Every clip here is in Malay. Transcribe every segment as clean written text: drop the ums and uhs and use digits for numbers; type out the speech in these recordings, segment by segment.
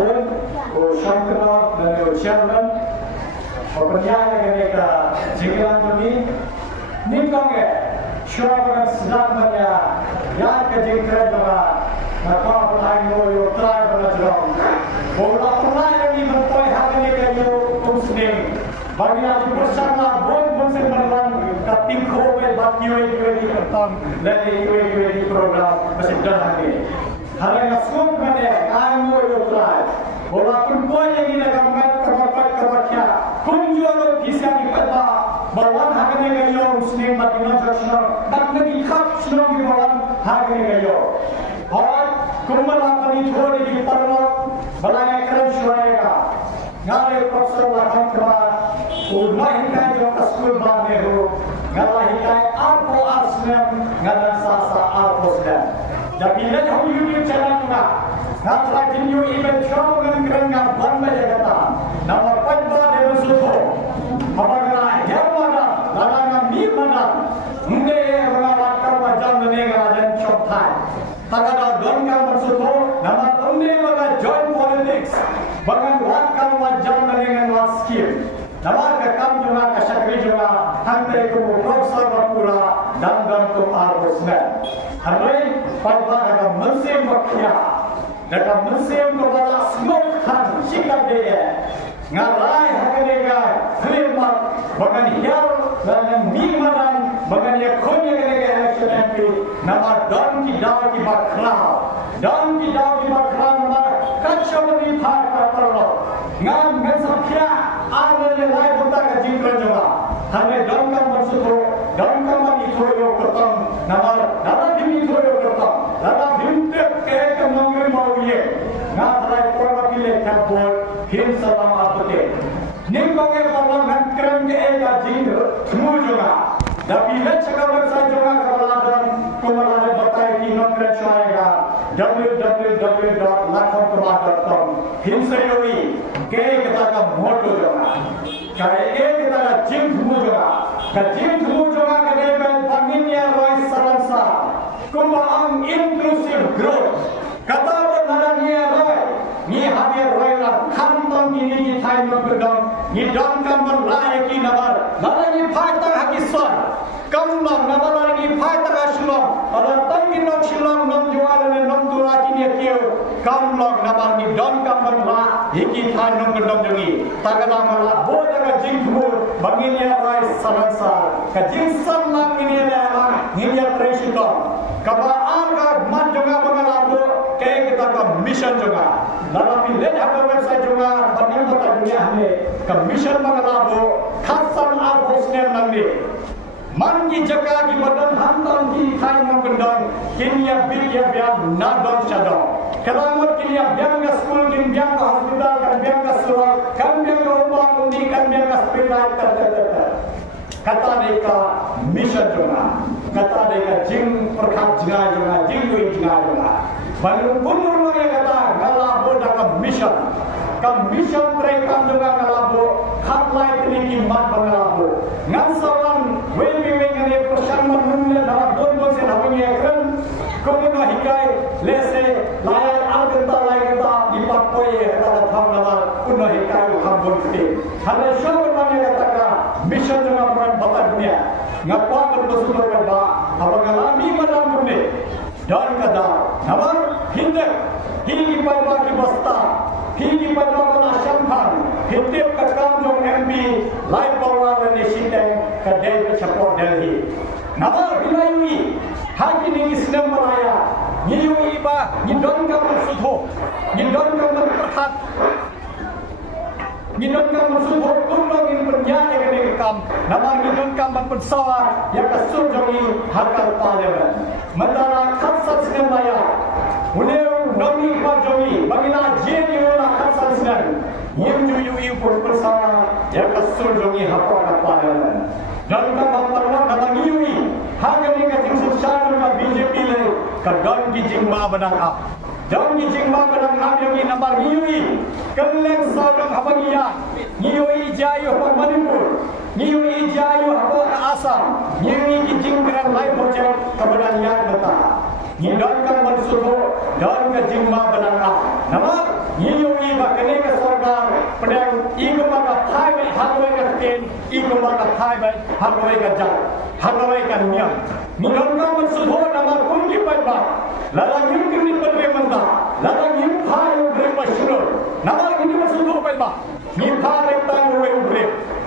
Presiden, Shankara dan Chairman, Pertanyaan mereka jika ini nikongnya, syurga sedangnya yang kejengkeran juga, maka perlahan mulai try berjalan. Bola perlahan ini bertoy hari ini kayu muslim. Bagi aku bersama bon bersemangat katim kowe bagi UAE kertang dan UAE program masih jalan ini. Hari ini semua mana yang mulai try. Bola perempuan yang ini akan kebaca kunjung bisa dikata bahwa hari ini kayu muslim bagi nasional dan lagi kap senang di bawah hari ini kayu. और कुम्मल अपनी थोड़ी की परलोक बनाए करन शुआएगा गाले प्रोफेसर लाखन करा उन्ना हिकाय जो स्कूल बाने हो गाला हिकाय आपको आसमें गाला सासा आपको से जब इन्हें हम यूट्यूब चैनल का गाला जिन्हों इवेंट शो में करेंगे बन में जगता नमक पंचबा देव सुधो हमारा यह वाला गाला का मी बना उन्हें ये वाला करवा जान ने गाला चौथा Tagada dongkang bersuto, nama umne baga join politics, bagan wakam wajam dengan wat skill. Nama kakam juga kasakri juga, hantai kubu profesor bapura dan kum arusmen. Hari pada daga musim bakia, daga musim kepada smoke han sikap dia. Ngarai hakadega filmat bagan hiar dan mimadan bagan yakunya kadega election MP nama don ki daw ki bakra nama kacamani thar ka parlo ngam ngasakya arle lai buta ka jingkra jawa hame don ka marsutho don ka mani thoyo kertam nama dhimi thoyo kertam nama dhimte ke ka mangre mauye ngarai probabile kapol hin salam apate nimbange parlo ngakram ke eka jingkra mujunga tapi lecaka website juga kebaladan kemaladan bertai di nongkret syaiga www.lakhonkumar.com hinsayoi ke kita ka moto juga kaya ke kita ka jim thumu juga ka jim thumu juga ka deben panginya roi saransa kumbang inclusive growth kata benarnya roi ni hadir roi la kantong ini ki thai nongkedong ni dong kamar layaki nabar balani phaitang hakison kamlang nabalani phaitang aslong ala tangin nok silong nom jualan nom turaki ni kieu kamlang nabar ni dong kamar la hiki thai nongkedong jongi tagala mala bodaga jingthur banginya rai saransa ka jingsan lang ini la ngiya presito kaba anga man jonga bangalabu ke kita ka mission jonga dalam bilet ada website juga banyak kota dunia ni mission bangalabu khasan al hosner nangi mangi jaga ki badan hantam ki thai mongkendong kinya bilya biang nadon chadong kelamut kinya biang ka school kin biang ka hospital kan biang ka sekolah kan biang ka rumah undi kan biang ka hospital kata deka mission juga kata deka jing perkat jinga juga jing dui jinga juga baru punur lagi kata ngalabo daka mission mereka juga ngalabo khatlai tinggi mat ngalabo ngansawan webi ngane persamaan munne dalam don se namanya kan komuno hikai lese layar algenta layarta dipakoi kata thamnawal kuno hikai khambon kiti hale shobane kata mission juga peran bata dunia ngapa berdosa ba abagalami madam munne dan kada nabar hindek hini paiba ki basta hini paiba kana shampan hindek ka kam jong MP lai power ne shiteng ka dei support Delhi nabar hinai haki ni Islam malaya ni iba ni don ka sudho ni don ka perhat Gidon ka masubho kulong in penjaya kene kam nama gidon ka magpagsawa ya kasudjongi hakal parliament madara khatsat sinamaya uleu nomi pajogi bagila jeni ora khatsat sinan yemju yu pagpagsawa ya kasudjongi hakal parliament dan ka magparwa nama yui hagani ka sosial ka BJP le ka don ki jingba badang ap Jom di jingba kadang nabi nambar niui keleng saudang habagia niui jayu hak Manipur niui jayu hak Assam niui di jingkran lai project kemudian yang beta ni don kan maksudho don ka jingba badang ap nama niui pedang iko maka phai bai hagoi ka ten iko maka phai bai hagoi ka jang hagoi ka nyam nidon ka man sudho nama kungi pai ba lalang yim kini padre manda lalang yim phai bre pashuro nama kini man sudho pai ba ni phai tang we bre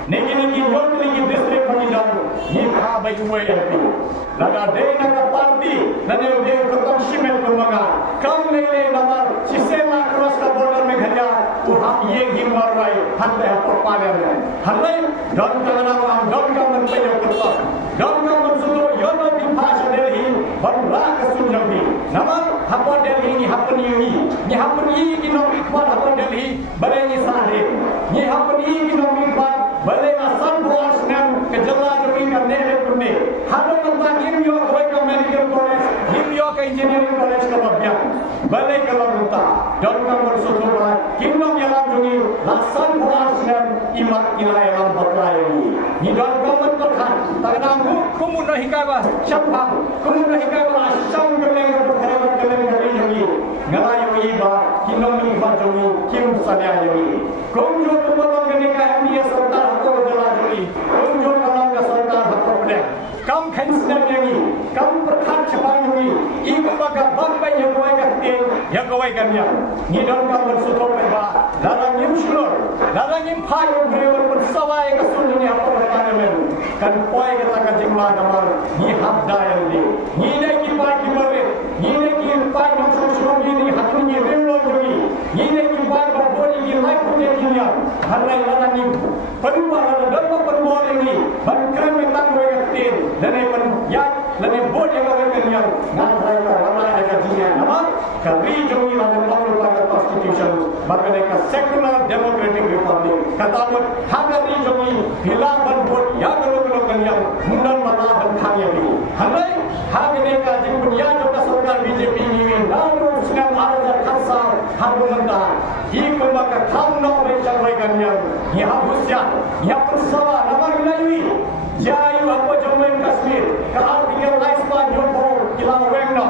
negi yon negi district kami dang ni phai bai we happy laga de na party nane de ko tam shimel ko maga kam le nama sisema cross ka border mein ghaya तो हम ये ही मार रहे हम पे पर पाले रहे हम नहीं डन का नाम हम डन का मन पे यो करता डन का मन सुनो यो न भी भाषा दे ही बन राग सुन जंगी नमन हपन दे ही नि हपन ही की नौकरी पर हपन दे ही बले नि सारे ये हपन ही की नौकरी पर बले ना सन बॉस नाम के जला जमी का ने पुणे हम मनता न्यूयॉर्क होय का medical college New York engineering college का अभ्यास बले का मनता डन का मन सुनो kinnow yalam jungi lasan puaskan imat kila yalam baklai ni dan kawan terkan tanganmu kumun hikawa syapang kumun hikawa asam geleng geleng dari jungi ngalayu iba kinno ni jungi kim sadya jungi kumjo tumolong genika MBA sarkar hakko jala jungi kumjo kalam ka sarkar hakko bade kam khansna jungi kam prakhat chapang jungi ikuma ka bagbai yakoi kanya ni dan kawan suto ba dalam yang sulur, dalam yang payung beriman bersawai ke sunyi apa pertanyaan kan poi kata kajinglah kamar ni habda yang ni lagi pagi beri ni lagi pagi masuk suami ni hati ni relo beri ni lagi pagi berbodi ni lain punya dunia hari dalam ni perubahan dalam perubahan ini bahkan memang berarti dan ini ya dan ini bod yang berarti yang nanti ramai akan dunia nama kali jomil dalam perubahan constitution mereka secular democratic republic katamut hagari jomi hilang banbot ya kalau kalian mundan mata dan thangya ni hanai hagene ka jingpunya jota sarkar BJP ni lalu senang ada khasa hagumanda iko maka thamno recang kalian ya husya ya persawa nama ilahi jayu apa Jammu Kashmir ka artikel lifespan yopo kila wengno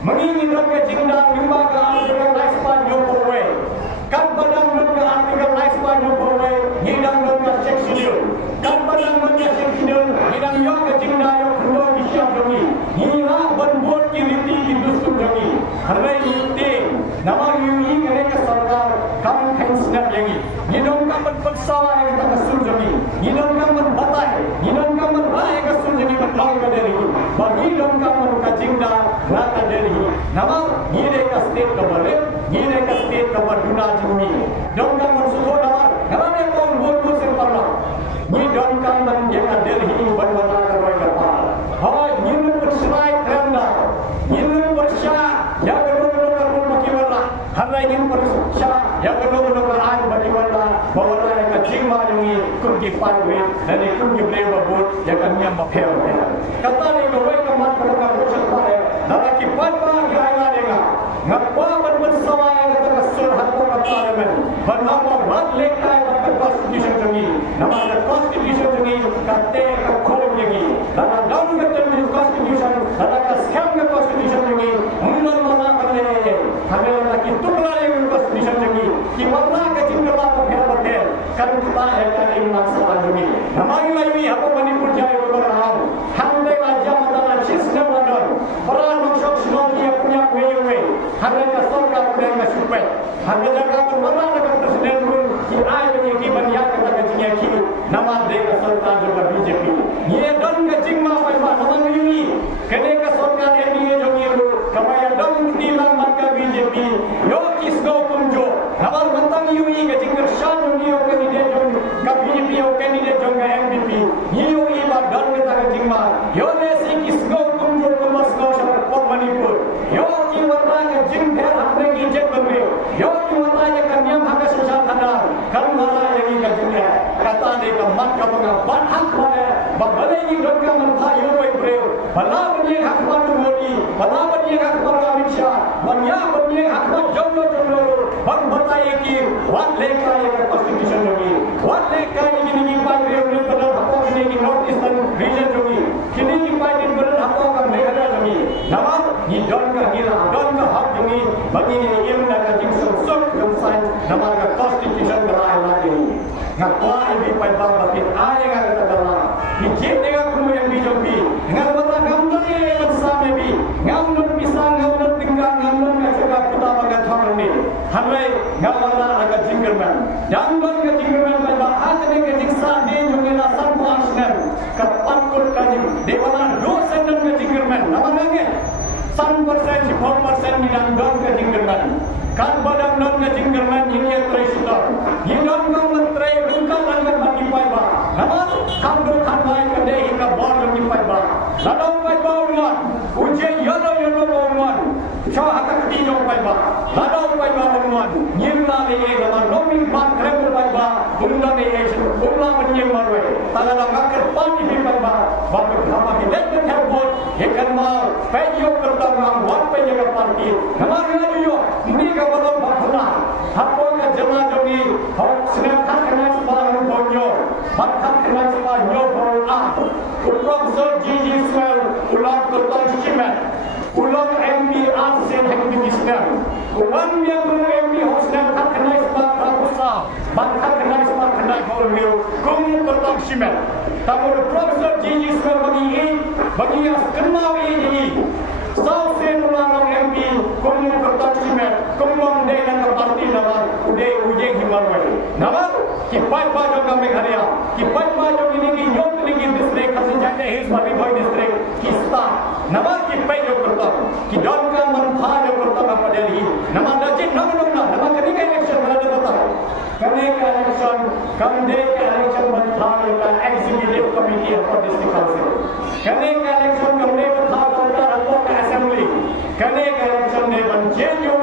menginginkan ke jingdang lima ka artikel lifespan yopo we kan badang ke artikel lifespan yopo we hidang ke section kan badang ke section hidang yo ke jingdang yo kuno bisya jomi hina banbot ki riti ki dustur jomi hari ini nama yui kene ke sarkar kam khansna yangi hidang ka man paksawa yang ka sur jomi hidang ka man batai hidang ka man rae ka sur jomi batang ka deri bagi hidang ka man ka jingdang rata deri nama gire ka state ka bale gire ka state ka baduna jomi dong ka man suho nama ne kon bol se parla ni dong ka man ya ka deri badwana ka roi ka pa ha ni nu persrai trenda ni nu persya ya ka hari ini persya yang kedua ai bagi wala bawa ka jingma jungi kunki panwe dan kunki blewa bot ya kan nyam bapel kata ni ko ka mat ka bosat pare dara ki panwa gaila denga ngapa ban sawai ka sur hakko ka parliament ban apa wat lekha ka constitution jungi nama constitution jungi kate ka khol jungi dara dam ka jungi constitution dara ka scam ka constitution jungi mundan mana kale hame lagi tukla yang constitution jungi ki warna ka jingla ko phel kan kita akan iman selanjutnya nama ini apa manipur jaya beraham hamde raja madana cisna madon peran maksud semuanya punya kuewe harga sarkar punya supaya harga jaga bermana dengan presiden pun ai punya banyak kata kecinya kini nama deka sarkar juga BJP ye don ke jingma pai ba nama ini kene ka sarkar NDA jogi kamaya don tilang maka BJP yo kisgo kumjo nama bantang yui ke jingker shan jogi BJP o candidate jonga MPP hiu iba dan kita jingma yo nesi kisgo kumjur kumas no shapot manipur yo ki warna ke jing her apne ki jet bamre yo ki warna ke kanyam hak social kadar kan mara yang ka jingya kata de ka mat ka banga ban hak mane babale ni dokka man tha yo oi bre bala bani hak man tu modi bala bani hak man Amit Shah banya bani hak man jomlo ban bataye ki wat lekha ye constitution jogi wat lekha ini party yang benar apa ini North Eastern region jogi kini party yang benar apa ka Meghalaya jogi nama ni don ka hak jogi bagi ni ilmu dan jing sok sok nama ka constitution ka ngakwa ibi pai bang bakin ay nga katala ije nga kumu yang bijobi ngamara ngamdon ye bersama bi ngamdon pisang ngamdon tinggal ngamdon ngajaga kita bagat thorni hanai ngamara aga jinggerman ngamdon ke jinggerman pai bang atne ke jingsa de jungena san puasnan kapakut kajing dewana dosen ke jinggerman namange 1% 4% minang don ke jinggerman kan badang non ke jinggerman ini tray sutor hinon non tray rungkang angkat mati pai ba nama kamdo kanai ke de hingga bor mati pai ba ladong pai ba ungan uje yalo yalo ungan sha hakak ti jong pai ba ladong pai ba ungan nyimla le nama nomi ban krem pai ba unda ne unda menyem marwe tagala ngakar pani bi pai ba ba khama ke let ke bot ekan ma peyo kerta ngam wat peyo ke parti nama yo ni ka balong bhakna hapo ka jama jogi hok sne khak na sebarang bonyo bakat kena sebanyo bol a Profesor G.G. Swell ulang kertas cimet ulang MB Arsen Hekbistem ulang yang MB Hosnen khak kena sebarang prakusa bakat kena sebarang kena bolmil kum kertas cimet tamur Profesor G.G. Swell bagi yang kenal ini Sausen ulang MB kum kertas cimet kumong de na parti nama ude uje himalwai nama kipai pa jo kame khariya kipai pa jo ini ki nyot ni ki district hasin jane his mari boy district kista nama kipai jo kerta ki don ka man pha jo kerta ka padeli nama daji nama kani ka election berada bata kane ka election kamde ka election man pha jo ka executive committee of district council kane ka election kamde pha jo ka ka assembly kane ka election ne ban change jo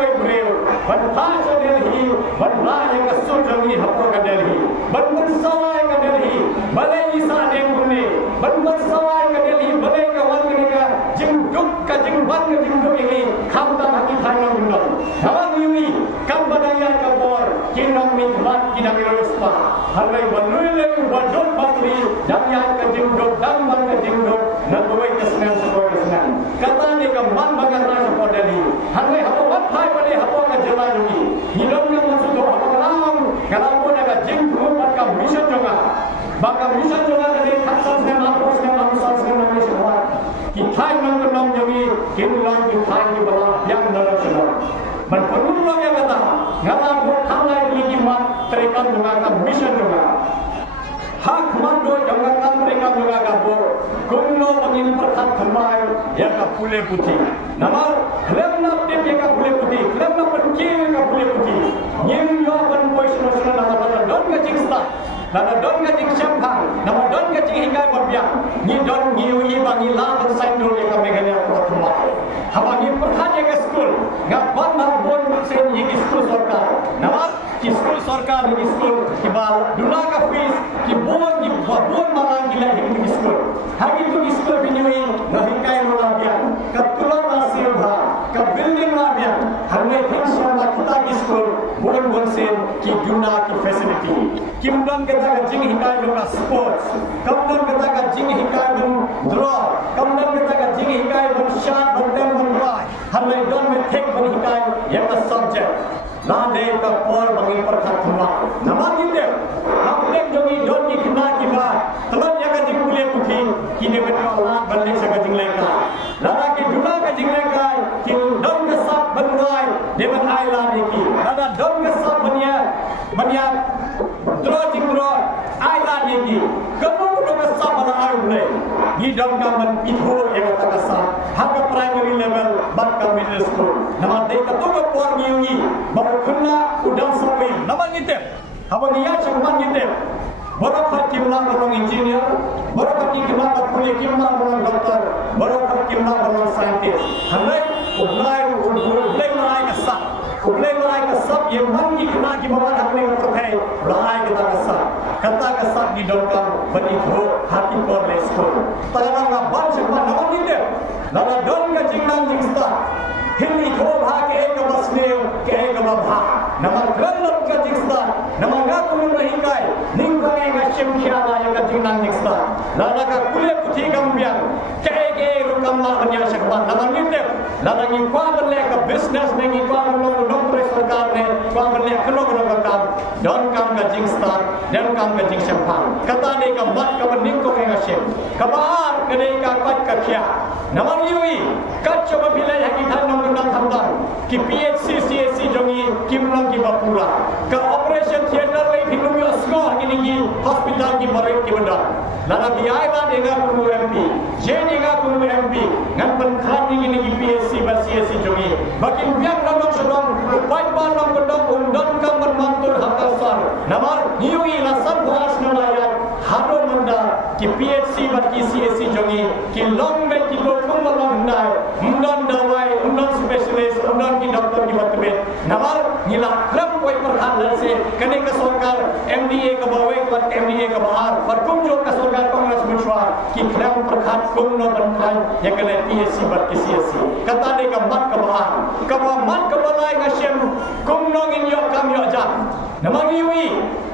ban pha Delhi ban la yang sunjami hapo ka Delhi ban sawai ka Delhi balai isa de kunne ban sawai ka Delhi balai ka wan ka jing duk ka jing ban ka jing duk ini kham ta haki thai na hawa yumi kam badaya ka bor kinong mi bat kinang ruspa halai banui le badon batri danya ka jing duk dang ban ka jing duk na doi ka snan kata ni ka man bagan ra ka Delhi halai hapo bat thai pade hapo ka jala yogi hidong yang masuk doa pengalam kalau pun ada jing rumah ka mission jonga baka mission jonga dari khasas dan apos dan apsas dan semua kita yang menang yogi kinulang kita di bawah yang dalam semua berpenuh yang kata ngalam pun hamlai lagi mat terikat dengan mission jonga hak mando jonga kan mereka mengagapo kuno pengin perkat kemai yang ka pule putih nama klemna tip yang ka pule putih klemna penci yang ka pule putih nyem yo ban voice nasional nama don ka jingsta nama don ka jing champang nama don ka jing hingai babiang ni don ni ui bangi la ban saindol yang ka meganya ko kemai hawa ni perkat yang ka school ngaban na bon sen yang school sarkar nama ki school sarkar ni school ki bal duna ka fees ki bon marang gila hi school hagi tu school binui nahi kai rola bian ka tular nasir bha ka building la bian harne thingsha la kita ki school bon sen ki duna ki facility kimdon kata ka jing hikai dona sports kamdon kata ka jing hikai don draw kamdon kata ka jing hikai don shot don dem don right harne don me thek bon hikai yang subject la de ka por bangi perkhat thuma nama kite hamle jogi don ki kena ki ba telon ya ka jing pule puthi kine beto la balle sa ka jing leka lada ki duna ka jing leka ki don ka sap banwai dewan ai la de ki lada don ka sap banya dro jing dro ai la de ki kamu don ka sap bala ai ble ni don ka man pitho ya ka sap hak primary level bat ka middle school nama de ka to ka por ni baru kena udang sapi nama ngitep apa dia cuma ngitep baru kimla orang engineer baru kimla kuliah kimla orang doktor baru kimla orang saintis hamai ulai kasab yang mangi kena ki bawa hakne pakai ulai kasab kata kasab di doktor benito hati por lesko tanah ngaban cuma nama ngitep nama don ka jinglang jingsta Hindi ko bha ke ek basnew ke ek babha nama kallap ka jingsta nama ngakum nahi kai ning ka ga shimkhya la ya ka jingnang jingsta lada ka kule puthi gambiang ke ke rukam la banya shakban nama ngite lada ngi kwa bale ka business ne ngi kwa lo doctor sarkar ne kwa bale klo ka don kam ka jing star dan kam ka jing sempang kata ne ka mat ka bening ko ka shem ka baar ka ne ka pat ka kya namang yui kat coba bila hagi than nom nam thamdan ki PHC CSC jongi kimlang ki bapura ka operation theater le hinum yo sko hagi ni hospital ki barai ki benda lana biai la denga kunu MP je denga kunu MP ngan ban khan ni ni PHC ba CSC jongi bakin biang nam sodong pai ba nam kodong undon kam ban mantur hakasar namar yui la san bas nalaya hado manda ki PHC ba ki CSC jongi ki long me ki lo kum long nai undon dawai undon specialist undon ki doktor ki batbet namar nila kram koi perhan se kane ka sarkar MDA ka bawai ka MDA ka bahar par kum jo ka sarkar Kongres Musyawar ki kram perhan kum no ban khai ya kane PHC ba ki CSC kata de ka mat ka bahar ka mat ka balai ngasem kum no ngin yo kam yo jam namang yui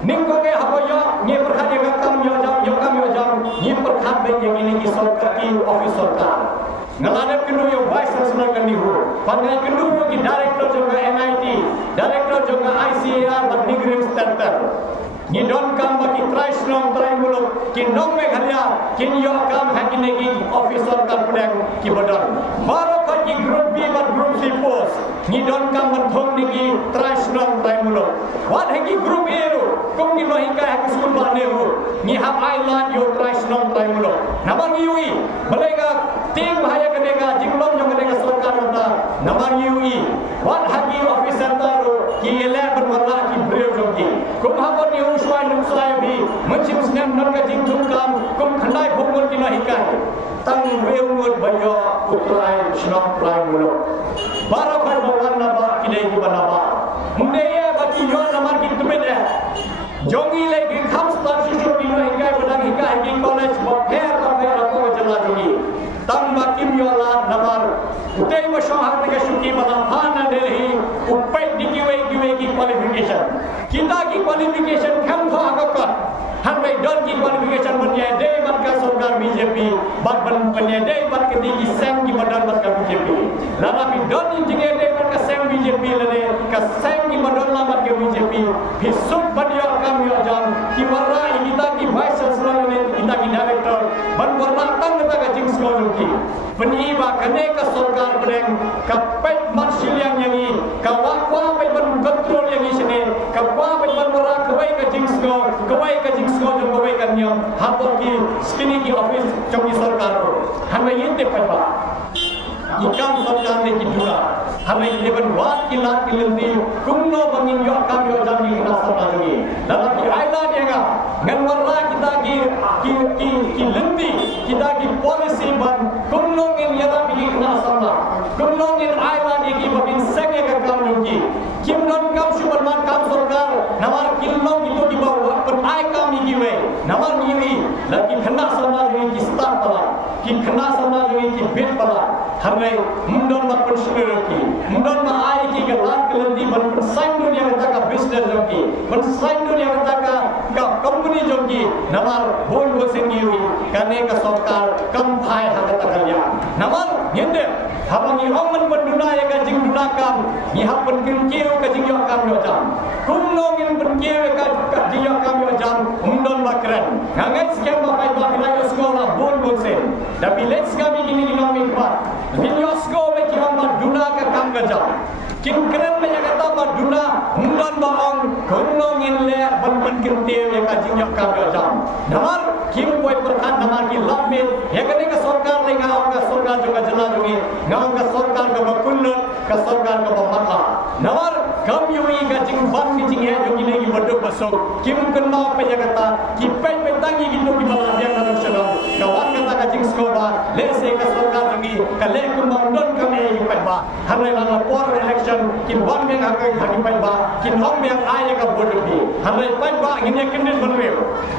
ning ko ke habo yo ngi perhan ya kam yo jam ni perhan be yang ini ki sarkar ki office sarkar ngalane kendu yo vice chancellor kan ni ho pangai kendu yo ki director juga NIT director juga ICAR bat degree center ni don kam ba ki trais nom trai muluk ki nom me ghalia ki yo kam hakine ki officer kan pedang ki bodon baro ka ki group B bat group C post ni don kam ban thong ni ki trais nom trai muluk wat haki group A ro kum ki lohi ka hak school ba ne ro ni hab island yo trais nom trai muluk namang yui balega ting bahaya kadega jinglom jong kadega sarkar nota namang yui wat haki officer taro ki ele berwarna ki breu jogi kum habon ni uswai nusai bi mencim senam nan ka jing thum kam kum khandai phongol ki nahi kai tang weungot bayo utrai shnam prai mulo bara khai bawan na ba ki dei ki banaba munde ye ba ki yo namar ki tumet e jongi le ki kham star shisho ki nahi kai badang hikai ki college ba pher ko jala jogi tang ba kim yo la namar utei mo shohar te shuki bala hana delhi upai dikiwe ki qualification kita ki qualification kam tho agakka hamai don ki qualification banya de bat ka sarkar BJP bat ban banya de bat ke di sang ki badan bat ka BJP lama bi don jinge de bat ka sang BJP lene ka sang ki badan la bat ke BJP hisub banya kam yo jam ki warra kita ki vice chancellor lene kita ki director ban warna tang ta ka jing sko ki pani ba kane ka sarkar breng ka pet marshal yang yangi ka wa kwa pe ban control yang isine ka wa pe ban wara kawai ka jing sko jong kawai ka nyam hapo ki skini ki office choki sarkar ro hamai yente pa ba ikam sarkar ne ki dura hamai leban wat ki lat ki lendi kumno bangin yo kam yo jami na sama lagi dalam ki aila denga ngan warna kita ki lendi kita ki policy ban kumno ngin yara bi na sama kumno ngin aila de ki babin senge ka kam yo ki kim non kam superman kam sarkar namar kilno itu di bawah per ai kam ni ki we namar ni wi lagi kena sama dengan ki start pala ki kena sama dengan ki bit pala hamai mundon ma personal ki mundon ma ai ki galan kelandi ban persaing dunia kata ka business joki persaing dunia kata ka company joki namar bol bosengi wi kane ka sarkar kam phai ha kata kalya namar yende habangi omman banduna ya ka jing duna kam ni hapan kin ka jing yo kam yo jam kumno ngin ban kieu ka jing yo kam yo jam mundon ma keren ngangai skem ba pai ba bila yo sekolah bol bosen tapi let's kami gini kami kuat Video sko me ki hamba duna ka kam ga jam kin keren me kata ba duna mundan ba ong kono ngin le ban kin te ya ka jing ya kam ga jam namar kim boy perhan namar ki lamin ya kane ka sarkar le ga ong ka sarkar juga jala jogi ngam ka sarkar ka ba kullu ka sarkar ka ba maka namar kam yui ka jing ban ki jing ya jogi le ki bodo basok kim kun ma pe ya kata ki pe tangi gitu ki bala dia ka shalom ka wan kata ka jing sko ba le se ka sarkar jogi ka le kun ma don ka me yu pe ba hamle la por election kin wan me ka ka ki pe ba kin hom me ai ka bodo bi hamle pe ba ngin ya kin ban re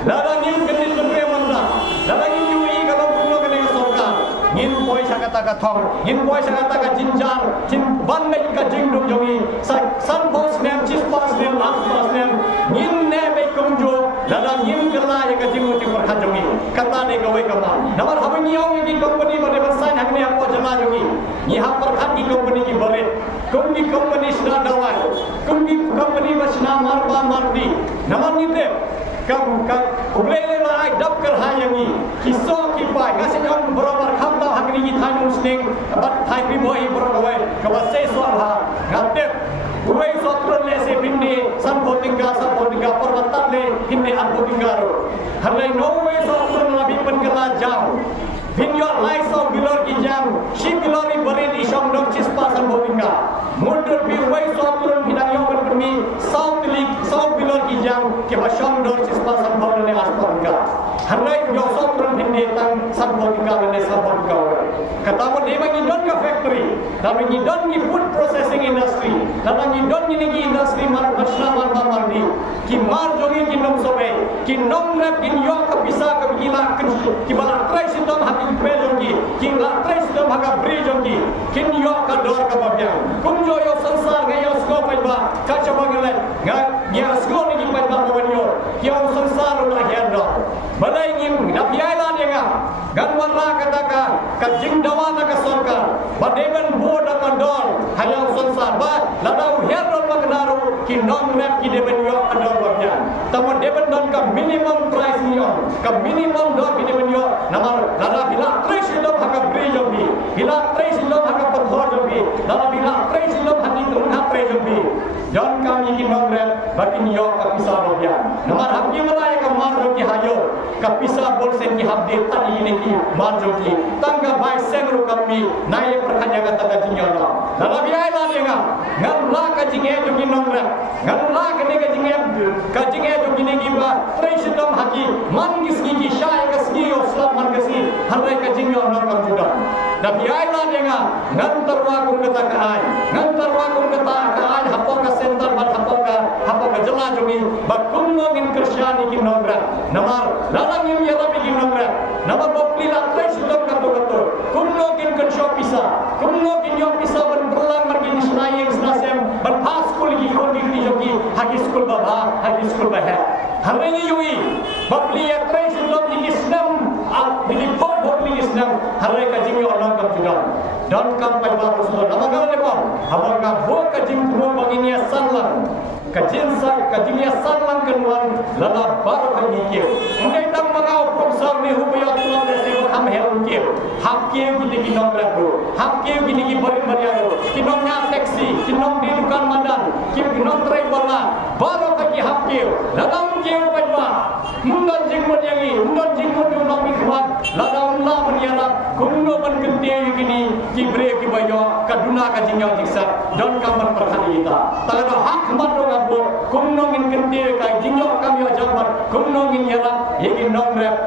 la da nim kin ban re man da la ngin yui ka lo kun lo ka le sarkar ngin boy sa kata ka thong ngin boy sa kata ka jinjar jin ban me ka jing dum jogi san boss nem chis pass nem last pass nem ngin ne be kum jo la ngin kala ya ka jing uti por jogi kata ne ka we ka ma namar habang yong ki company ba de sign hakne apo jama jogi ni ha par khat ki company ki bare kum ki company sna dawai kum ki company ba sna mar ba mar di ki naman nite kam ublele la ai dap kar hayangi kiso ki pai ngase yong borobar khamta hagni ki thainu sning bat thai bi boy borowai ka wasai so ha gatte uwe sotron le se binde san botinga parwatan le hinne an botingaro harlai no we sotron la bi penkala jam Vinyo lai so bilor ki jam shi bilori berin isong dok cispa san botinga mundur bi we sotron bidang yo bermi south league so bilor ki jam ke basong dok cispa san botinga ne asponga harlai yo sotron hinne tang san botinga ne san botinga kata mo de bangi don ka factory tapi ni don ni food processing industry lata ni don ni industry mar basna mar mardi ki mar jogi ki nom sobe ki nom rap ki yo ka bisa ka gila ki bala trai sitom hati pejongi ki la trai sitom haga brejongi ki yo ka dor ka babyang kum yo yo sansar ga yo sko pai ba ka chaba gele ga ya sko ni ki pai ba mo yo ki yo sansar la hian do balai ni na piai la ni ga gan warna kata ka jing dawa na ka sarkar badeban board ka dor hayang sansar ba la dau hian do ma kadaru ki nom rap ki deben yo ka dor babyang tamo deben don ka minimum price ni yo ka minimum dor ki deben yo namar lada bila price lo haka brejongi bila price lo haka pathor jongi lada bila price lo hati tun ha brejongi jon kami ki nom rap bakin yo ka pisa babyang namar hakki malai ka mar jo ki hayo ka pisa bol sen ki habde tani ni ki mar jo ki tangga bai sengru kami nai perkhanya kata ka jinyo lo lada biai la denga ngam la ka jinge jo ki nom rap ngam la ka ne ka jinge jo ki ne ki ba price dom haki man kiski ki shai ka ski yo slam man kiski harai ka jinyo no ka juda da biai la denga ngam tarwa kum kata ka ai ngam tarwa kum kata ka ai hapo ka center ban hapo ka jala jogi bakum no ngin krisyani ki nom rap namar lalang yum ya rabi ki nom rap namar bopli la price dom ka to kumno kin kan shop pisa kumno kin yo pisa ban berlang margi nisnai snasem ban pas kul ki kol ki jogi hagi school baba hagi school ba hai harai ni yui bopli ya price dom ki snam al di pop bopli snam harai ka jingi orang kam juda don kam pai ba so namagal le pom habang ka ho ka jing mo banginia sanlang kajinnya sanlang kenwan lala baru kami kieu mungkin tang mangau profesor ni hubaya tulang desi ham hel kieu hap kieu gini kinong lagu hap kieu gini ki bari bariaro kinongnya taksi kinong di dukan mandan kinong driver la baru kaki hap kieu ladang kieu panwa mundan jingmon yangi mundan jingmon unang mikwan ladang la menyala kumno ban gede gini ki bre ki bayo kaduna kajinnya jiksa don kamar perhadita tagado hak mando kumno ngin gede kai jinyo kami ajabar kumno ngin yara yekin nom rap